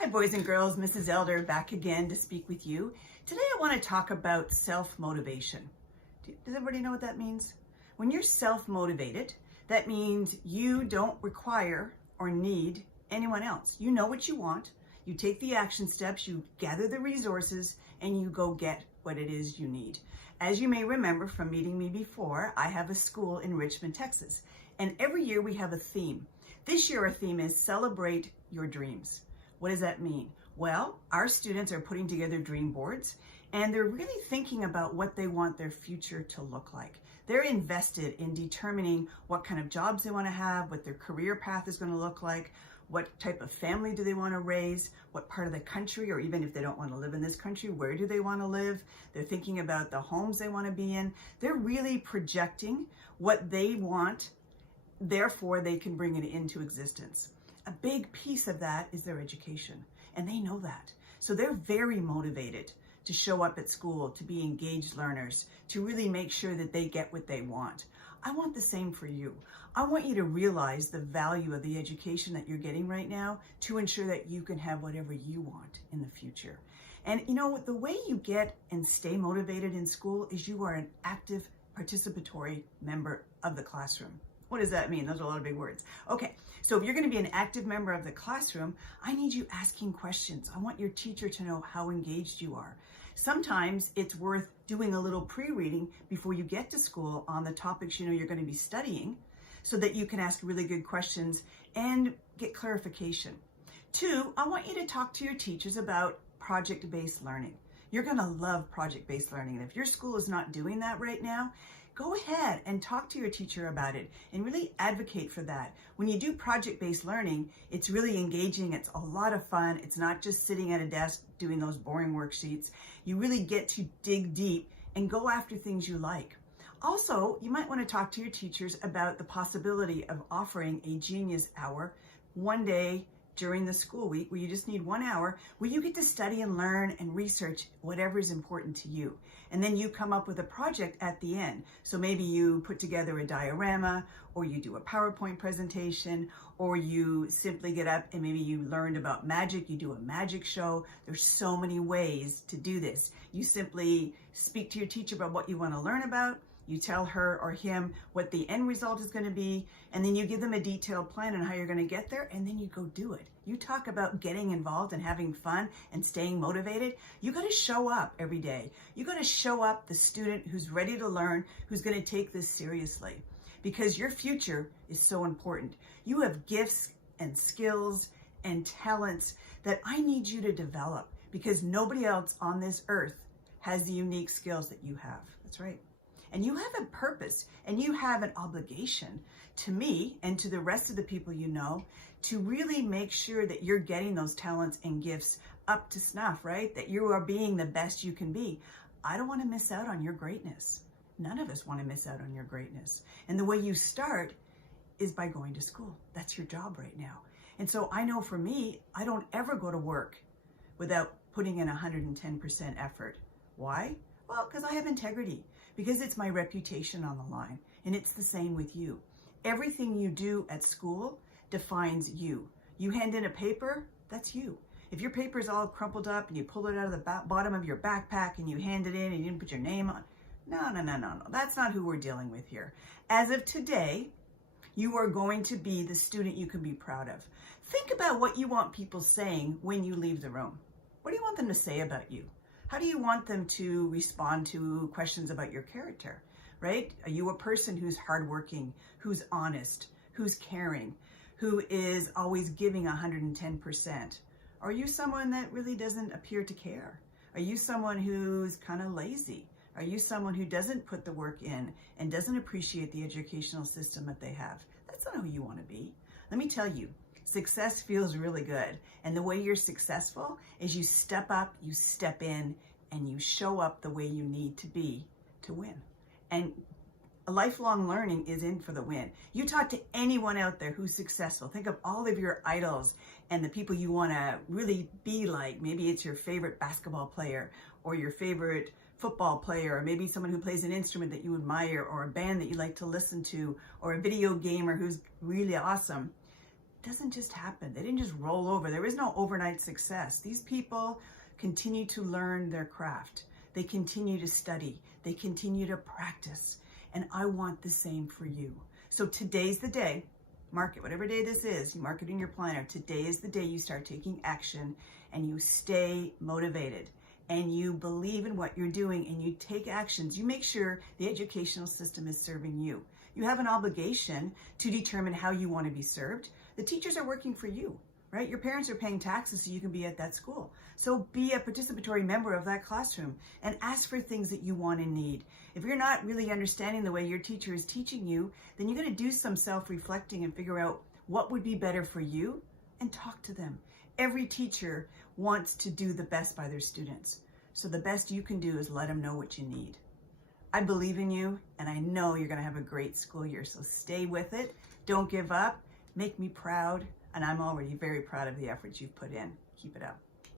Hi boys and girls, Mrs. Elder back again to speak with you. Today I want to talk about self-motivation. Does everybody know what that means? When you're self-motivated, that means you don't require or need anyone else. You know what you want, you take the action steps, you gather the resources, and you go get what it is you need. As you may remember from meeting me before, I have a school in Richmond, Texas, and every year we have a theme. This year our theme is Celebrate Your Dreams. What does that mean? Well, our students are putting together dream boards and they're really thinking about what they want their future to look like. They're invested in determining what kind of jobs they want to have, what their career path is going to look like, what type of family do they want to raise, what part of the country, or even if they don't want to live in this country, where do they want to live? They're thinking about the homes they want to be in. They're really projecting what they want, therefore they can bring it into existence. A big piece of that is their education, and they know that. So they're very motivated to show up at school, to be engaged learners, to really make sure that they get what they want. I want the same for you. I want you to realize the value of the education that you're getting right now to ensure that you can have whatever you want in the future. And you know, the way you get and stay motivated in school is you are an active participatory member of the classroom. What does that mean? Those are a lot of big words. Okay, so if you're going to be an active member of the classroom, I need you asking questions. I want your teacher to know how engaged you are. Sometimes it's worth doing a little pre-reading before you get to school on the topics you know you're going to be studying so that you can ask really good questions and get clarification. 2, I want you to talk to your teachers about project-based learning. You're going to love project-based learning. And if your school is not doing that right now, go ahead and talk to your teacher about it and really advocate for that. When you do project-based learning, it's really engaging. It's a lot of fun. It's not just sitting at a desk doing those boring worksheets. You really get to dig deep and go after things you like. Also, you might want to talk to your teachers about the possibility of offering a Genius Hour one day during the school week where you just need 1 hour where you get to study and learn and research whatever is important to you. And then you come up with a project at the end. So maybe you put together a diorama, or you do a PowerPoint presentation, or you simply get up and maybe you learned about magic, you do a magic show. There's so many ways to do this. You simply speak to your teacher about what you want to learn about. You tell her or him what the end result is going to be, and then you give them a detailed plan on how you're going to get there, and then you go do it. You talk about getting involved and having fun and staying motivated. You got to show up every day. You got to show up the student who's ready to learn, who's going to take this seriously, because your future is so important. You have gifts and skills and talents that I need you to develop, because nobody else on this earth has the unique skills that you have. That's right. And you have a purpose and you have an obligation to me and to the rest of the people you know to really make sure that you're getting those talents and gifts up to snuff, right? That you are being the best you can be. I don't want to miss out on your greatness. None of us want to miss out on your greatness. And the way you start is by going to school. That's your job right now. And so I know for me, I don't ever go to work without putting in 110% effort. Why? Well, because I have integrity, because it's my reputation on the line, and it's the same with you. Everything you do at school defines you. You hand in a paper, that's you. If your paper is all crumpled up and you pull it out of the bottom of your backpack and you hand it in and you didn't put your name on, no. That's not who we're dealing with here. As of today, you are going to be the student you can be proud of. Think about what you want people saying when you leave the room. What do you want them to say about you? How do you want them to respond to questions about your character, right? Are you a person who's hardworking, who's honest, who's caring, who is always giving 110%? Are you someone that really doesn't appear to care? Are you someone who's kind of lazy? Are you someone who doesn't put the work in and doesn't appreciate the educational system that they have? That's not who you want to be. Let me tell you, success feels really good. And the way you're successful is you step up, you step in, and you show up the way you need to be to win. And lifelong learning is in for the win. You talk to anyone out there who's successful. Think of all of your idols and the people you want to really be like. Maybe it's your favorite basketball player or your favorite football player, or maybe someone who plays an instrument that you admire, or a band that you like to listen to, or a video gamer who's really awesome. doesn't just happen. They didn't just roll over. There is no overnight success. These people continue to learn their craft. They continue to study. They continue to practice. And I want the same for you. So today's the day. Mark it, whatever day this is, you mark it in your planner. Today is the day you start taking action and you stay motivated and you believe in what you're doing and you take actions. You make sure the educational system is serving you. You have an obligation to determine how you want to be served. The teachers are working for you, right? Your parents are paying taxes so you can be at that school. So be a participatory member of that classroom and ask for things that you want and need. If you're not really understanding the way your teacher is teaching you, then you're going to do some self-reflecting and figure out what would be better for you and talk to them. Every teacher wants to do the best by their students. So the best you can do is let them know what you need. I believe in you and I know you're going to have a great school year. So stay with it. Don't give up. Make me proud. And I'm already very proud of the efforts you've put in. Keep it up.